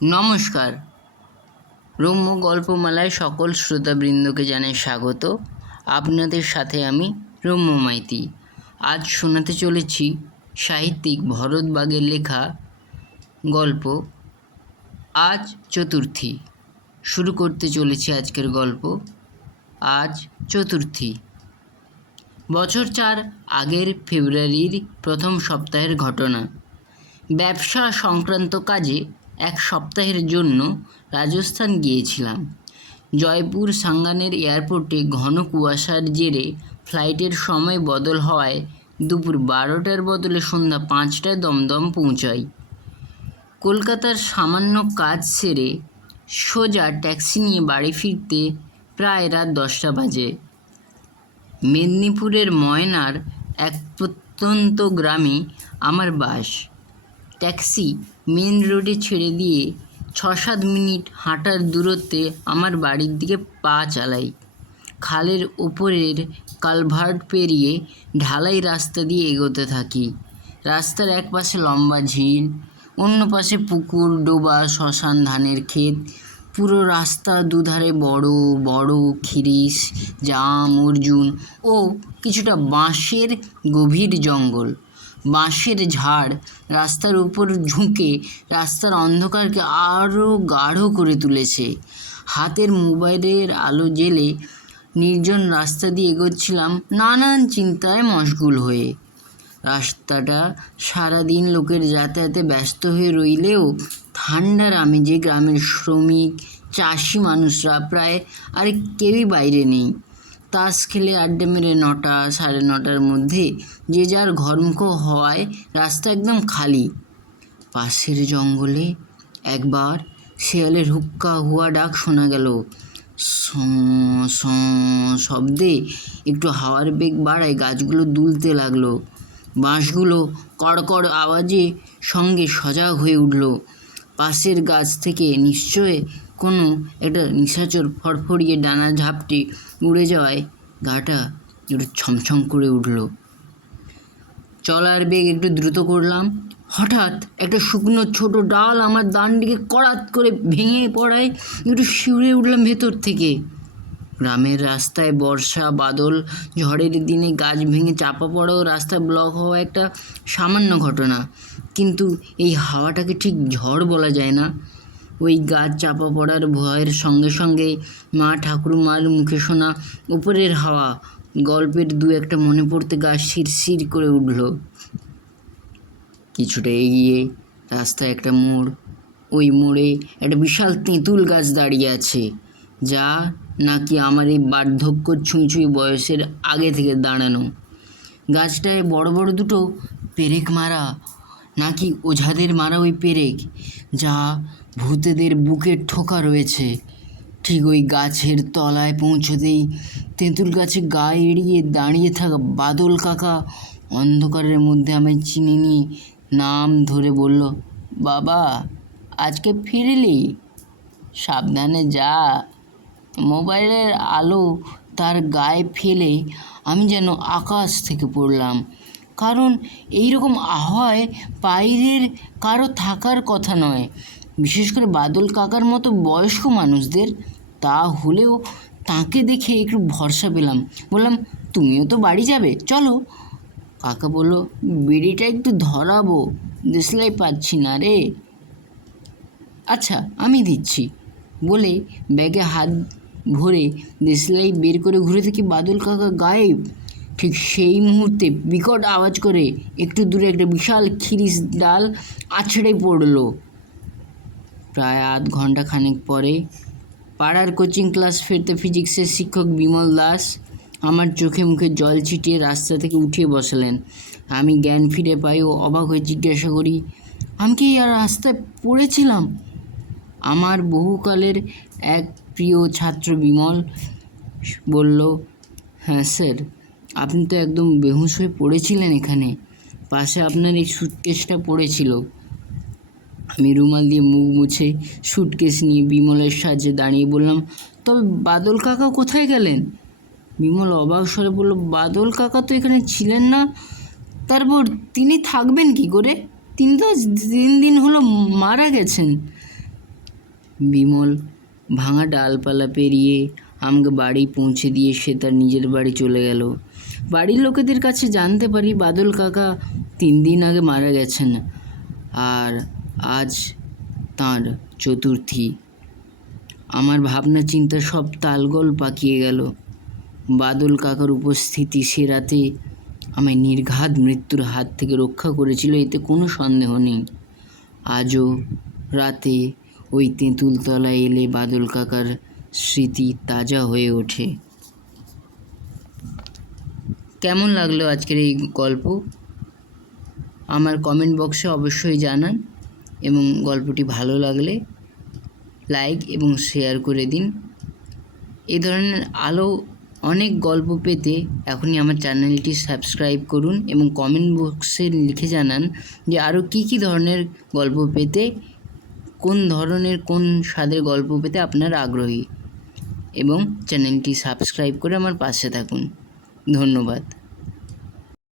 নমস্কার। রম্য গল্পমালায় সকল শ্রোতাবৃন্দকে জানাই স্বাগত। আপনাদের সাথে আমি রম্য মাইতি। আজ শোনাতে চলেছি সাহিত্যিক ভরত বাগের লেখা গল্প আজ চতুর্থী। শুরু করতে চলেছি আজকের গল্প আজ চতুর্থী। বছর 4 আগের ফেব্রুয়ারির প্রথম সপ্তাহের ঘটনা। ব্যবসা সংক্রান্ত কাজে এক সপ্তাহের জন্য রাজস্থান গিয়েছিলাম। জয়পুর সাঙ্গানের এয়ারপোর্টে ঘন কুয়াশার জেরে ফ্লাইটের সময় বদল হওয়ায় দুপুর 12টার বদলে সন্ধ্যা 5টায় দমদম পৌঁছাই। কলকাতার সামান্য কাজ সেরে সোজা ট্যাক্সি নিয়ে বাড়ি ফিরতে প্রায় রাত 10টা বাজে। মেদিনীপুরের ময়নার এক প্রত্যন্ত গ্রামে আমার বাস। ট্যাক্সি মেন রোডে ছেড়ে দিয়ে 6-7 মিনিট হাঁটার দূরত্বে আমার বাড়ির দিকে পা চালাই। খালের ওপরের কালভার্ট পেরিয়ে ঢালাই রাস্তা দিয়ে এগোতে থাকি। রাস্তার এক পাশে লম্বা ঝিল, অন্য পাশে পুকুর, ডোবা, শ্মশান, ধানের ক্ষেত। পুরো রাস্তা দুধারে বড় বড় খিরিস, জাম, অর্জুন ও কিছুটা বাঁশের গভীর জঙ্গল। বাঁশের ঝাড় রাস্তার উপর ঝুঁকে রাস্তার অন্ধকারকে আরও গাঢ় করে তুলেছে। হাতের মোবাইলের আলো জ্বেলে নির্জন রাস্তা দিয়ে এগোচ্ছিলাম নানান চিন্তায় মশগুল হয়ে। রাস্তাটা সারাদিন লোকের যাতায়াতে ব্যস্ত হয়ে রইলেও ঠান্ডার আমেজে গ্রামের শ্রমিক চাষি মানুষরা প্রায় আর কেউই বাইরে নেই। তাস খেলে আড্ডা মেরে 9টা 9:30টার মধ্যে যে যার ঘরমুখো হওয়ায় রাস্তা একদম খালি। পাশের জঙ্গলে একবার শেয়ালের হুক্কা হুয়া ডাক শোনা গেল। শব্দে একটু হাওয়ার বেগ বাড়ায় গাছগুলো দুলতে লাগলো। বাঁশগুলো কড়কড় আওয়াজে সঙ্গে সজাগ হয়ে উঠল। পাশের গাছ থেকে নিশ্চয় কোনো একটা নিশাচর ফড়ফড়িয়ে ডানা ঝাপটে উড়ে যাওয়ায় গাটা একটু ছমছম করে উঠল। চলার বেগ একটু দ্রুত করলাম। হঠাৎ একটা শুকনো ছোট ডাল আমার ডানদিকে কড়াত করে ভেঙে পড়ায় একটু শিউরে উঠলাম ভেতর থেকে। গ্রামের রাস্তায় বর্ষা বাদল ঝড়ের দিনে গাছ ভেঙে চাপা পড়াও রাস্তা ব্লক হওয়া একটা সামান্য ঘটনা, কিন্তু এই হাওয়াটাকে ঠিক ঝড় বলা যায় না। ওই গাছ চাপা পড়ার ভয়ের সঙ্গে সঙ্গে মা ঠাকুরমার মুখে শোনা উপরের হাওয়া গল্পের 2-1টা মনে পড়তে গা শিরশির করে উঠল। কিছুটা এগিয়ে রাস্তায় একটা মোড়। ওই মোড়ে একটা বিশাল তেঁতুল গাছ দাঁড়িয়ে আছে, যা নাকি আমার এই বার্ধক্য ছুঁই বয়সের আগে থেকে দাঁড়ানো। গাছটায় বড় বড় দুটো পেরেক মারা, নাকি ওঝাদের মারা ওই পেরেক, যা ভূতেদের বুকে ঠোকা রয়েছে। ঠিক ওই গাছের তলায় পৌঁছতেই তেঁতুল গাছে গা এড়িয়ে দাঁড়িয়ে থাকা বাদল কাকা অন্ধকারের মধ্যে আমায় চিনে নিয়ে নাম ধরে বলল, বাবা আজকে ফিরলি? সাবধানে যা। মোবাইলের আলো তার গায়ে ফেলে আমি যেন আকাশ থেকে পড়লাম। কারণ এইরকম আবহাওয়ায় বাইরের কারো থাকার কথা নয়, বিশেষ করে বাদল কাকার মতো বয়স্ক মানুষদের। তা হলেও তাকে দেখে একটু ভরসা পেলাম। বললাম, তুমিও তো বাড়ি যাবে, চলো। কাকা বলল, বিড়িটা একটু ধরাবো, দেশলাই পাচ্ছি না রে। আচ্ছা আমি দিচ্ছি বলে ব্যাগে হাত ভরে দেশলাই বের করে ঘুরে দেখি বাদল কাকা গায়েব। ঠিক সেই মুহূর্তে বিকট আওয়াজ করে একটু দূরে একটা বিশাল খিরিস ডাল আছড়ে পড়ল। প্রায় আধ ঘন্টা খানেক পরে পাড়ার কোচিং ক্লাস ফেরতে ফিজিক্সের শিক্ষক বিমল দাস আমার চোখে মুখে জল ছিটিয়ে রাস্তা থেকে উঠিয়ে বসালেন। আমি জ্ঞান ফিরে পাই ও অবাক হয়ে জিজ্ঞাসা করি, আমি কি আর রাস্তায় পড়েছিলাম? আমার বহুকালের এক প্রিয় ছাত্র বিমল বলল, হ্যাঁ স্যার, আপনি তো একদম বেহুঁশ হয়ে পড়েছিলেন এখানে। পাশে আপনার এই সুটকেসটা পড়েছিল। আমি রুমাল দিয়ে মুখ মুছে সুটকেস নিয়ে বিমলের সাহায্যে দাঁড়িয়ে বললাম, তবে বাদল কাকা কোথায় গেলেন? বিমল অবাক স্বরে বলল, বাদল কাকা তো এখানে ছিলেন না। তারপর তিনি থাকবেন কি করে? তিনি তো 3 দিন হলো মারা গেছেন। বিমল ভাঙা ডালপালা পেরিয়ে আমাকে বাড়ি পৌঁছে দিয়ে সে তার নিজের বাড়ি চলে গেল। বাড়ির লোকেদের কাছে জানতে পারি বাদল কাকা 3 দিন আগে মারা গেছেন, আর আজ তাঁর চতুর্থী। আমার ভাবনা চিন্তা সব তালগোল পাকিয়ে গেল। বাদল কাকার উপস্থিতি সে রাতে আমায় নির্ঘাত মৃত্যুর হাত থেকে রক্ষা করেছিল, এতে কোনো সন্দেহ নেই। আজও রাতে ওই তেঁতুলতলায় এলে বাদল কাকার স্মৃতি তাজা হয়ে ওঠে। কেমন লাগলো আজকের এই গল্প আমার কমেন্ট বক্সে অবশ্যই জানান, এবং গল্পটি ভালো লাগলে লাইক এবং শেয়ার করে দিন। এই ধরনের অনেক গল্প পেতে এখনই আমার চ্যানেলটি সাবস্ক্রাইব করুন এবং কমেন্ট বক্সে লিখে জানান যে আরও কী ধরনের গল্প পেতে, কোন স্বাদের গল্প পেতে আপনারা আগ্রহী, এবং চ্যানেলটি সাবস্ক্রাইব করে আমার পাশে থাকুন। ধন্যবাদ।